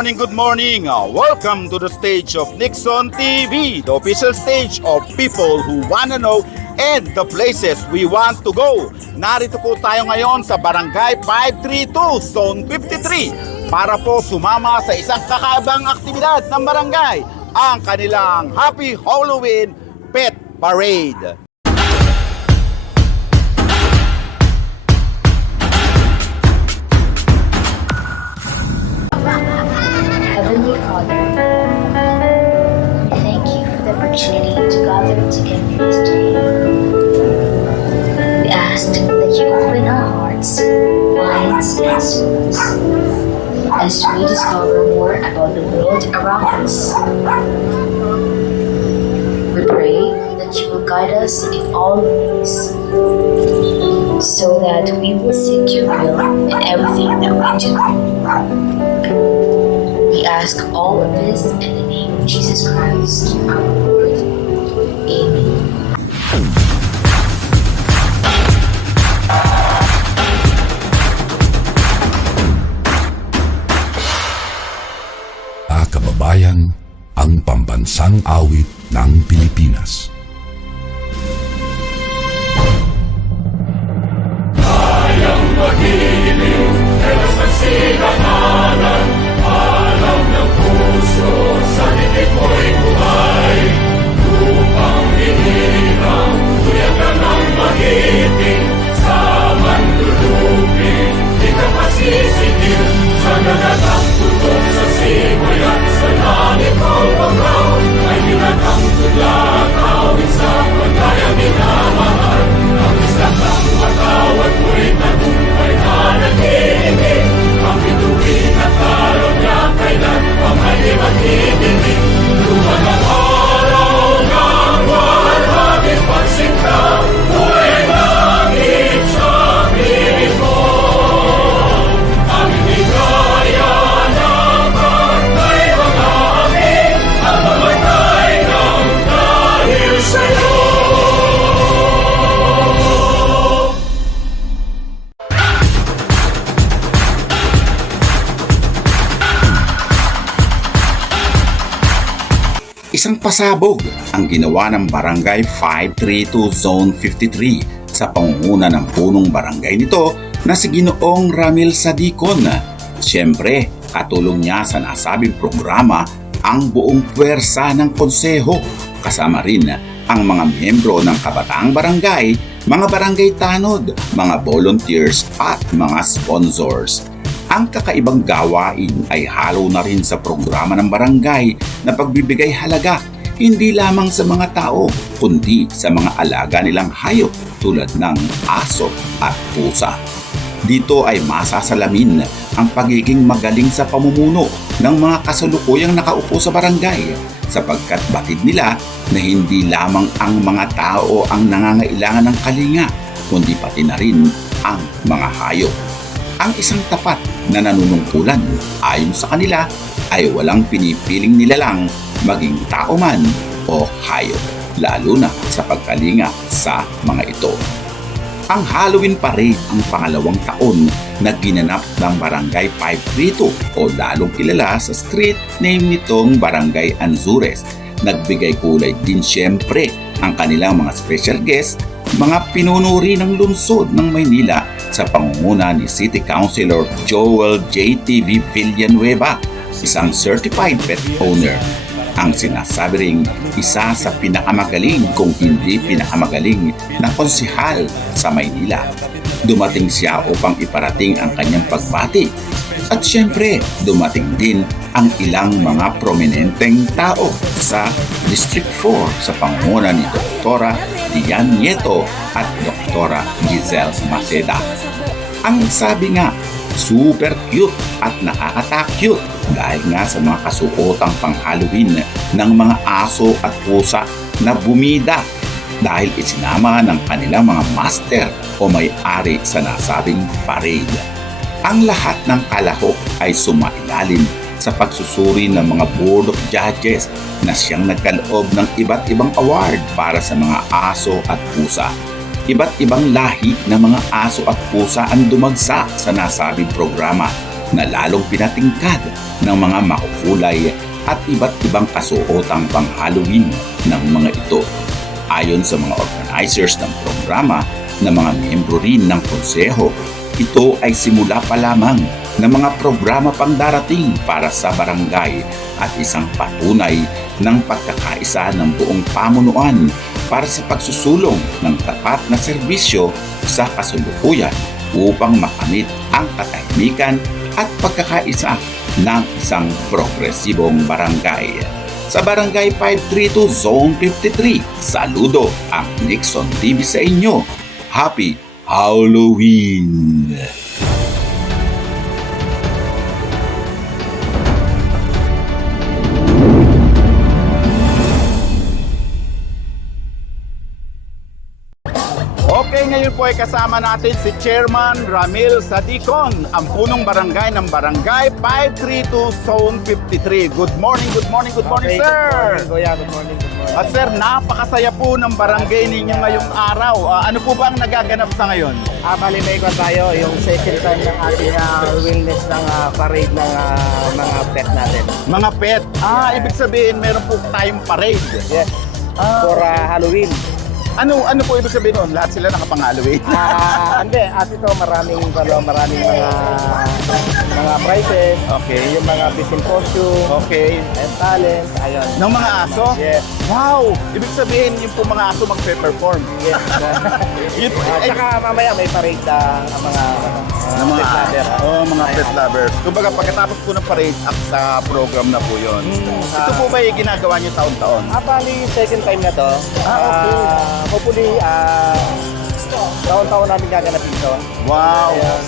Good morning, good morning, good morning. Uh, welcome to the stage of Nixon TV, the official stage of people who wanna know and the places we want to go. Narito po tayo ngayon sa Barangay 532, Zone 53 para po sumama sa isang kakaibang aktibidad ng barangay, ang kanilang Happy Halloween Pet Parade. Father, we thank you for the opportunity to gather together today. We ask that you open our hearts, minds, and souls as we discover more about the world around us. We pray that you will guide us in all ways so that we will seek your will in everything that we do. Ask all of this in the name of Jesus Christ, our Lord. Amen. Mga kababayan, ang pambansang awit ng Pilipinas. Isang pasabog ang ginawa ng Barangay 532 Zone 53 sa pangunguna ng punong barangay nito na si Ginoong Ramil Sadicon. Siyempre, katulong niya sa nasabing programa ang buong puwersa ng konseho kasama rin ang mga miyembro ng kabataang barangay, mga barangay tanod, mga volunteers at mga sponsors. Ang kakaibang gawain ay halo na rin sa programa ng barangay na pagbibigay halaga hindi lamang sa mga tao kundi sa mga alaga nilang hayop tulad ng aso at pusa. Dito ay masasalamin ang pagiging magaling sa pamumuno ng mga kasalukuyang nakaupo sa barangay sapagkat batid nila na hindi lamang ang mga tao ang nangangailangan ng kalinga kundi pati na rin ang mga hayop ang isang tapat na nanunungkulan ayon sa kanila ay walang pinipiling nilalang maging tao man o hayop, lalo na sa pagkalinga sa mga ito. Ang Halloween Parade ang pangalawang taon na ginanap ng Barangay 532 o lalong kilala sa street name nitong Barangay Anzures. Nagbigay kulay din siyempre ang kanilang mga special guest, mga pinunuri ng lungsod ng Maynila sa pangunguna ni City Councilor Joel J.T.V. Villanueva, isang certified pet owner. Ang sinasabi ring isa sa pinakamagaling kung hindi pinakamagaling na konsihal sa Maynila. Dumating siya upang iparating ang kanyang pagbati. At syempre, dumating din ang ilang mga prominenteng tao sa District 4 sa pangunguna ni Doktora Dian Nieto at Doktora Giselle Maceda. Ang sabi nga, super cute at nakakata-cute dahil nga sa mga kasukotang pang Halloween ng mga aso at pusa na bumida dahil isinama ng kanilang mga master o may-ari sa nasabing parade. Ang lahat ng kalahok ay sumailalim sa pagsusuri ng mga board of judges na siyang nagkaloob ng iba't ibang award para sa mga aso at pusa. Iba't ibang lahi ng mga aso at pusa ang dumagsa sa nasabing programa. na lalong pinatingkad ng mga makukulay at iba't ibang kasuotang pang Halloween ng mga ito. Ayon sa mga organizers ng programa na mga miyembro rin ng konseho, ito ay simula pa lamang ng mga programa pang darating para sa barangay at isang patunay ng pagkakaisa ng buong pamunuan para sa pagsusulong ng tapat na serbisyo sa kasulukuyan upang makamit ang katahimikan at pagkakaisa ng isang progresibong barangay. Sa Barangay 532 Zone 53, saludo ang Nixon TV sa inyo. Happy Halloween! Po ay kasama natin si Chairman Ramil Sadicon, ang punong barangay ng Barangay 532 Zone 53. Good morning, good morning, good morning, Okay, sir! Good morning, Kuya. Good morning. Good morning. At sir, napakasaya po ng barangay ninyo ngayong araw. Ah, ano po ba ang nagaganap sa ngayon? Ah, bali may tayo, yung second time ng ating ah, wellness ng ah, parade ng ah, mga pet natin. Mga pet. Ah, ibig sabihin meron po tayong parade. Yes. Ah, For ah, Halloween. Ano ano po ibig sabihin noon? Lahat sila nakapang-Halloween. Ah, hindi, at ito maraming ano, maraming mga mga prizes, Okay. yung mga costume, Okay. and talent, ayun. Ng mga aso? Yes. Wow! Ibig sabihin yung po mga aso magpe-perform. Yes. Yun, At ay, saka mamaya may parade ang mga ng mga, pet lover, oh, mga pet lovers. Kumbaga pagkatapos po ng parade, ak sa program na po yun. Hmm, Ito po ba yung ginagawa niyo taon-taon? Ah, bali, second time na to. Ah, okay. Ah, hopefully, ah, taon-taon namin gaganapin to. Wow! Ayan.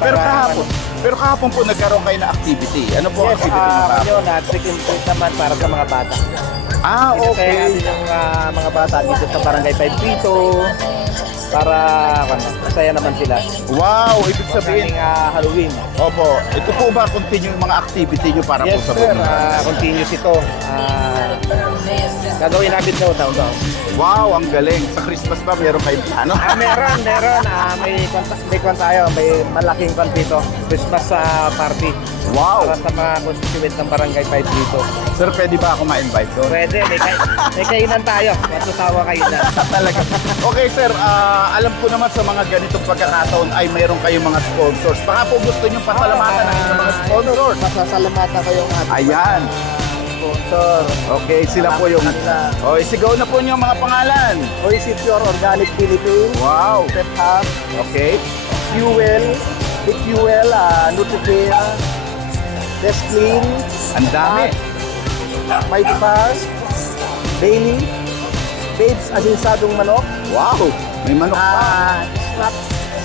Pero kahapon, pero kahapon po nagkaroon kayo ng activity. Ano po ang Yes, activity ah, mo kahapon? yun, at second place naman para sa mga bata. Ah, Kasi okay. natin yung ah, mga bata dito sa Barangay 5 Pito para ano, masaya naman sila. Wow! Ibig sabihin, Sabihin ah, Halloween. opo, ito po ba continue yung mga activity nyo para yes, po sa sir. buong ah, continuous ito. Ah, gagawin namin ito taon-taon. Wow, ang galing. Sa Christmas ba meron kayong plano? Ah, meron, meron. Ah, may, kwan- may kwan tayo. May malaking kwan dito. Christmas ah, party. Wow! Para sa mga constituent ng Barangay 5 dito. Sir, pwede ba ako ma-invite doon? Pwede, may, kay, may kainan tayo. Matusawa kayo na. Talaga. Okay sir, ah, alam ko naman sa mga ganitong pagkakataon ay mayroon kayong mga sponsors. Baka po gusto nyo pasalamatan ng inyong mga sponsors. Pasasalamatan ko yung ating Ayan. Sponsor. Okay, sila po yung... Kanila. O, isigaw na po nyo ang mga pangalan. Oasis Pure Organic Philippines. Wow. Pet Hub. Okay. Fuel. Big Fuel. Uh, Nutricare. Desk Clean. Ang dami. Mighty Pass. Bailey. Babes Asinsadong Manok. Wow. May manok pa. Ah, Snap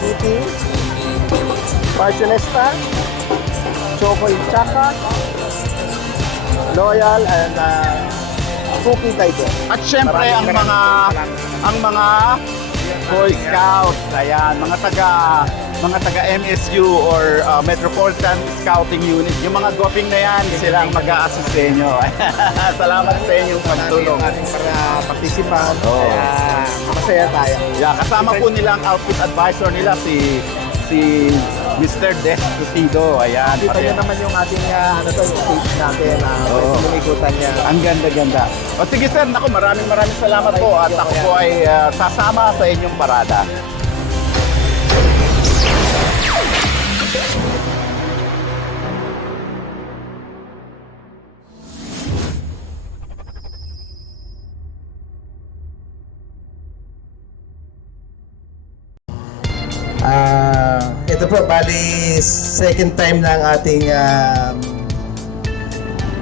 City. Fortunesta. Choco Chaka. Loyal and uh, Cookie Tiger. At syempre ang Maraming mga maraming ang mga Boy Scouts, ayan, mga taga mga taga MSU or uh, Metropolitan Scouting Unit. Yung mga goping na yan, sila ang mag-a-assist sa inyo. Salamat sa inyong pagtulong. Para participant. Oo. Kaya masaya tayo. Yeah, kasama po nila ang outfit advisor nila si si Mr. Des Tutido. Ayan. Kita niyo naman yung ating uh, ano to, page natin. Uh, Oo. Lumikutan niya. Ang ganda-ganda. O sige sir, naku, maraming maraming salamat po at ako po ay uh, sasama sa inyong parada. Bali second time ng ating um,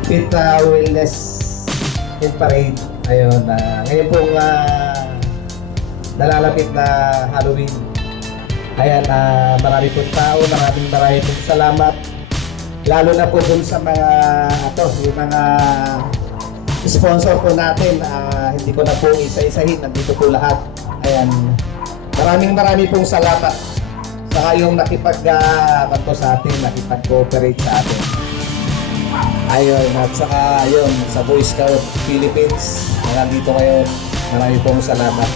Pita Wellness in Parade. Ayun, ah, ngayon pong ah, nalalapit na Halloween. Ayan, ah, marami pong tao, maraming marami pong salamat. Lalo na po dun sa mga, ato, yung mga sponsor po natin. ah, hindi ko na po isa-isahin, nandito po lahat. Ayan, maraming marami pong salamat sa kayong nakipag uh, sa atin, nakipag-cooperate sa atin. Ayun, at saka ayun, sa Boy Scout Philippines, na nandito ngayon, marami pong salamat.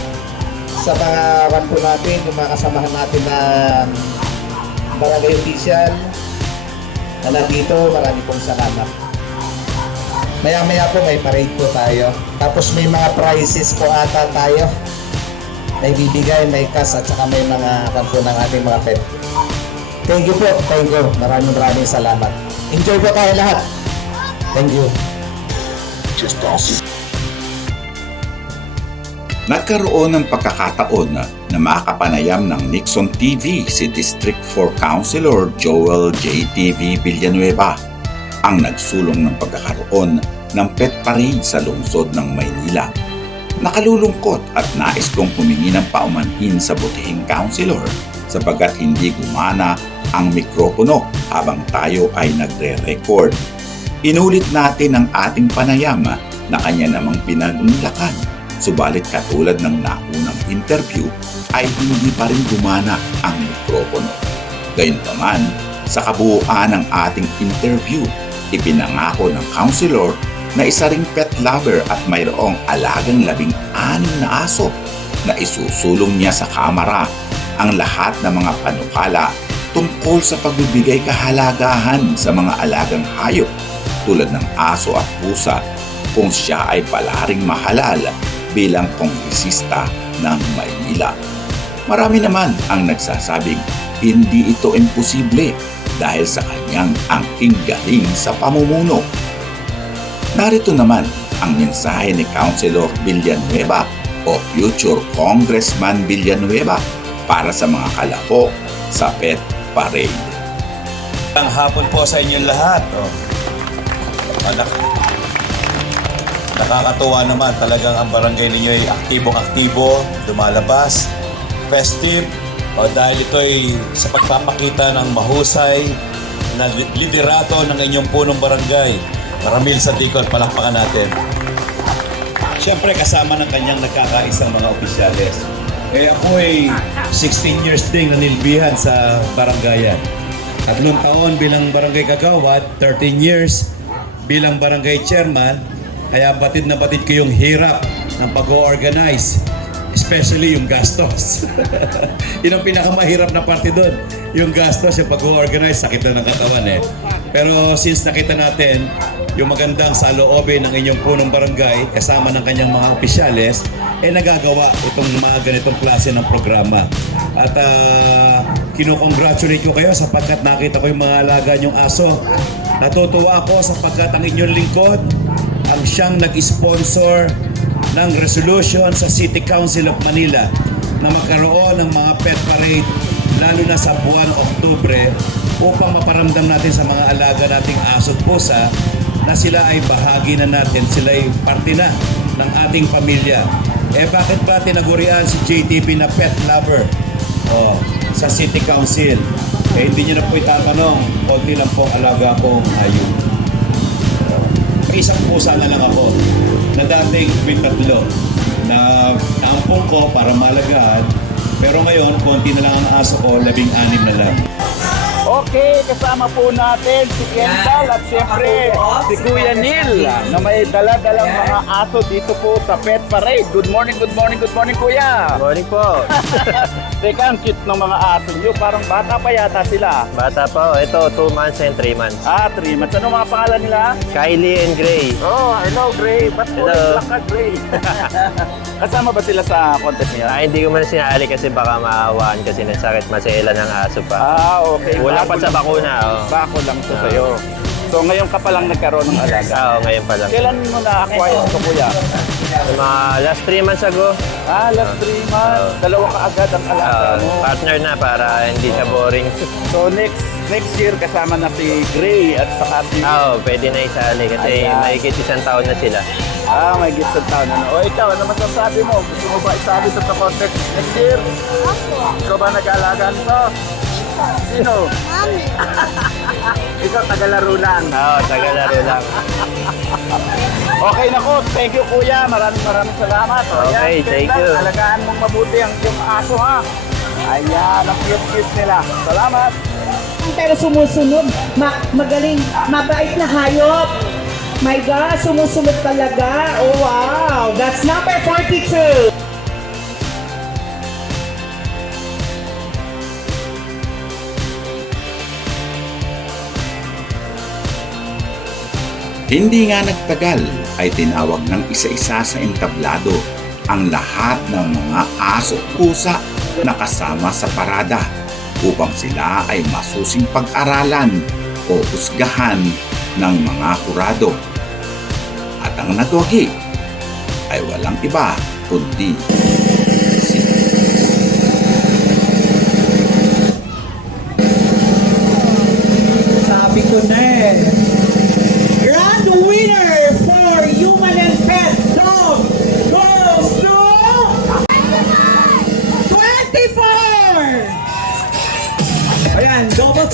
Sa mga kan natin, yung mga kasamahan natin na barangay official, na nandito. Marami pong salamat. Maya-maya po may parade po tayo. Tapos may mga prizes po ata tayo. May bibigay, may cash at saka may mga kampo ng ating mga pet. Thank you po. Thank you. Maraming maraming salamat. Enjoy po tayo lahat. Thank you. Nagkaroon ng pagkakataon na makapanayam ng Nixon TV si District 4 Councilor Joel J.T.V. Villanueva ang nagsulong ng pagkakaroon ng pet parade sa lungsod ng Maynila. Nakalulungkot at nais kong humingi ng paumanhin sa butihing councilor sapagkat hindi gumana ang mikropono habang tayo ay nagre-record. Inulit natin ang ating panayam na kanya namang pinanunlakan Subalit katulad ng naunang interview ay hindi pa rin gumana ang mikropono. Gayunpaman, sa kabuuan ng ating interview, ipinangako ng counselor na isa ring pet lover at mayroong alagang labing anim na aso na isusulong niya sa kamera ang lahat ng mga panukala tungkol sa pagbibigay kahalagahan sa mga alagang hayop tulad ng aso at pusa kung siya ay palaring mahalal bilang kongresista ng Maynila. Marami naman ang nagsasabing hindi ito imposible dahil sa kanyang angking galing sa pamumuno. Narito naman ang mensahe ni Councilor Villanueva o future Congressman Villanueva para sa mga kalahok sa Pet Parade. Ang hapon po sa inyong lahat. Oh. Anak, nakakatuwa naman talagang ang barangay ninyo ay aktibong-aktibo, lumalabas, festive, o dahil ito ay sa pagpapakita ng mahusay na li- liderato ng inyong punong barangay. Maramil sa palakpakan natin. Siyempre kasama ng kanyang nagkakaisang mga opisyales. Eh ako ay 16 years ding nanilbihan sa barangayan. Tatlong taon bilang barangay kagawad, 13 years bilang barangay chairman, kaya batid na batid ko yung hirap ng pag-organize, especially yung gastos. Yun ang pinakamahirap na parte doon. Yung gastos, yung pag-organize, sakit na ng katawan eh. Pero since nakita natin yung magandang saloobin ng inyong punong barangay kasama ng kanyang mga opisyales, eh nagagawa itong mga ganitong klase ng programa. At uh, kinukongratulate ko kayo sapagkat nakita ko yung mga alaga niyong aso. Natutuwa ako sapagkat ang inyong lingkod ang siyang nag-sponsor ng resolution sa City Council of Manila na magkaroon ng mga pet parade lalo na sa buwan Oktubre upang maparamdam natin sa mga alaga nating aso at pusa na sila ay bahagi na natin, sila ay parte na ng ating pamilya. Eh bakit ba tinagurian si JTP na pet lover? Oh, sa City Council. Eh hindi nyo na po itatanong, konti lang po alaga kong hayop. May isang pusa na lang ako na dating may tatlo na naampong ko para malagaan pero ngayon, konti na lang ang aso ko, labing anim na lang. Okay, kasama po natin si Kendall at siyempre si Kuya Neil na may dala-dalang mga aso dito po sa Pet Parade. Good morning, good morning, good morning Kuya! Morning po. Teka, ang cute ng mga aso nyo. Parang bata pa yata sila. Bata pa, oh. ito 2 months and 3 months. Ah, 3 months. Ano mga pangalan nila? Kylie and Gray. Oh, hello Gray. Ba't po Hello. lang ka Gray? kasama ba sila sa contest niya? Ah, hindi ko man sinali kasi baka maawaan kasi ng sakit masela ng aso pa. Ah, okay. Wala pa Bago sa bakuna, oh. Bako lang to sa'yo. So ngayon ka pa lang nagkaroon ng alaga. Ah, oh, ngayon pa lang. Kailan mo na-acquire ito kuya? Mga last 3 months ago, Ah, last 3 months. Dalawa ka agad ang alaga ah, mo. partner na para hindi siya boring. So next next year kasama na si Gray at saka si Ah, oh, pwede na isali kasi Ayan. mahigit isang taon na sila. Ah, may gifts of town. Ano? O ikaw, ano masasabi mo? Gusto mo ba isali ito sa contest next year? Ikaw ba nag-aalaga nito? Sino? Mami. ikaw tagalaro lang. Ah, oh, tagalaro lang. Okay na ko. Thank you kuya. Maraming maraming salamat. O, Okay, ayan, thank you. Alagaan mong mabuti ang iyong aso ha. Ayan, ang cute-cute nila. Salamat. pero sumusunod. Ma- magaling, mabait na hayop. My God, sumusunod talaga. Oh, wow. That's number 42. Hindi nga nagtagal ay tinawag ng isa-isa sa entablado ang lahat ng mga aso at pusa na kasama sa parada upang sila ay masusing pag-aralan o husgahan ng mga kurado. At ang nagwagi ay walang iba kundi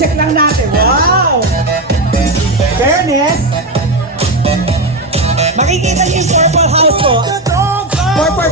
check lang natin. Wow! Fairness. Makikita niyo yung purple house ko. Purple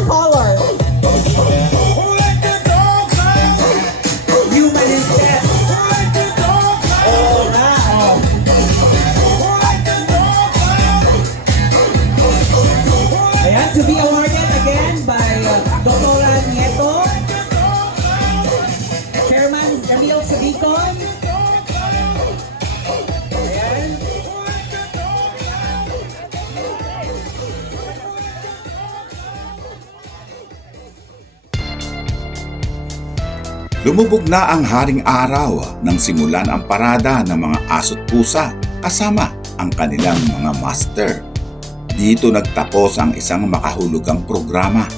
Lumubog na ang haring araw nang simulan ang parada ng mga aso't pusa kasama ang kanilang mga master. Dito nagtapos ang isang makahulugang programa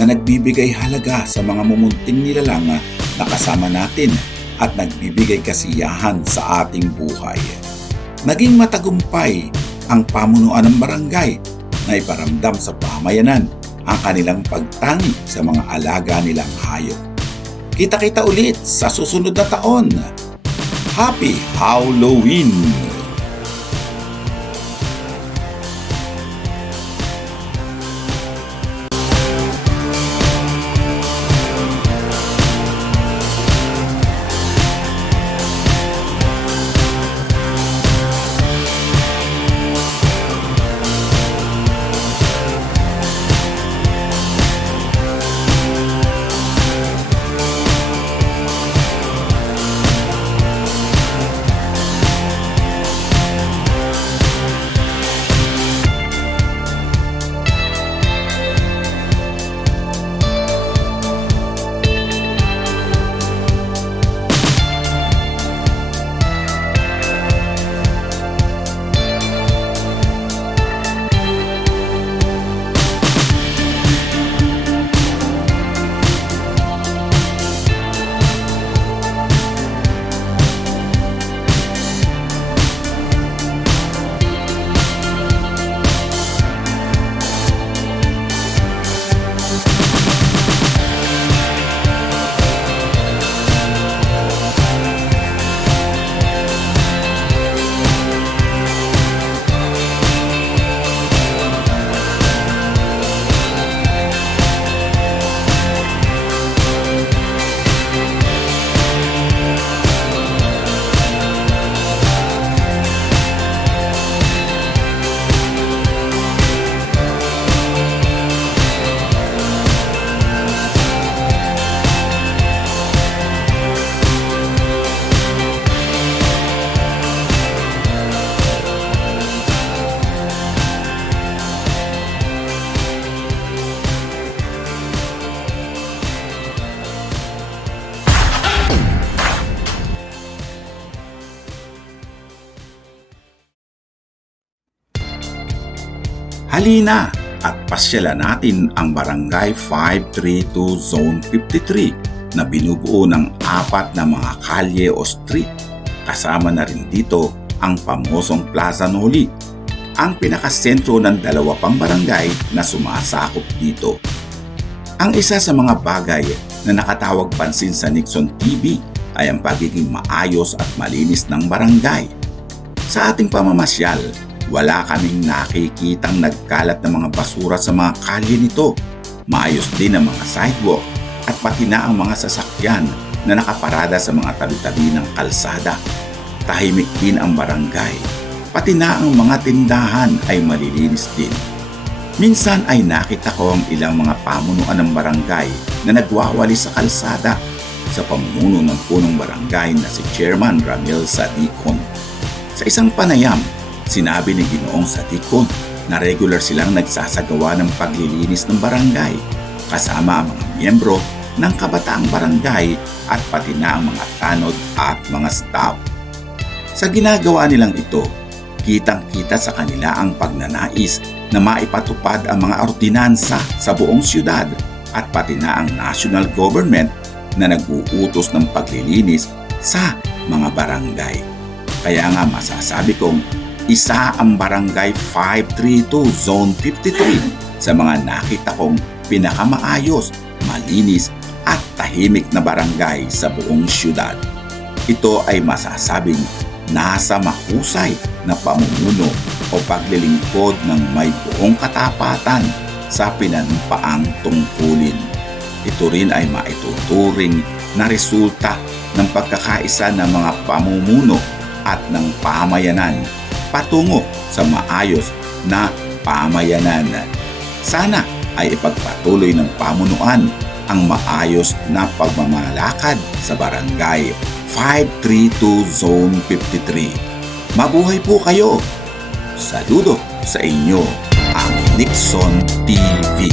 na nagbibigay halaga sa mga mumunting nilalang na kasama natin at nagbibigay kasiyahan sa ating buhay. Naging matagumpay ang pamunuan ng barangay na iparamdam sa pamayanan ang kanilang pagtangi sa mga alaga nilang hayop. Kita-kita ulit sa susunod na taon. Happy Halloween! Halina at pasyalan natin ang Barangay 532 Zone 53 na binubuo ng apat na mga kalye o street. Kasama na rin dito ang pamosong Plaza Noli, ang pinakasentro ng dalawa pang barangay na sumasakop dito. Ang isa sa mga bagay na nakatawag pansin sa Nixon TV ay ang pagiging maayos at malinis ng barangay. Sa ating pamamasyal, wala kaming nakikitang nagkalat ng mga basura sa mga kalye nito. Maayos din ang mga sidewalk at pati na ang mga sasakyan na nakaparada sa mga tabi-tabi ng kalsada. Tahimik din ang barangay. Pati na ang mga tindahan ay malilinis din. Minsan ay nakita ko ang ilang mga pamunuan ng barangay na nagwawali sa kalsada sa pamumuno ng punong barangay na si Chairman Ramil Sadicon. Sa isang panayam, Sinabi ni Ginoong Satikon na regular silang nagsasagawa ng paglilinis ng barangay kasama ang mga miyembro ng kabataang barangay at pati na ang mga tanod at mga staff. Sa ginagawa nilang ito, kitang-kita sa kanila ang pagnanais na maipatupad ang mga ordinansa sa buong syudad at pati na ang national government na nag-uutos ng paglilinis sa mga barangay. Kaya nga masasabi kong isa ang Barangay 532 Zone 53 sa mga nakita kong pinakamaayos, malinis at tahimik na barangay sa buong syudad. Ito ay masasabing nasa mahusay na pamumuno o paglilingkod ng may buong katapatan sa pinanumpaang tungkulin. Ito rin ay maituturing na resulta ng pagkakaisa ng mga pamumuno at ng pamayanan patungo sa maayos na pamayanan. Sana ay ipagpatuloy ng pamunuan ang maayos na pagmamalakad sa barangay 532 Zone 53. Mabuhay po kayo! Saludo sa inyo ang Nixon TV.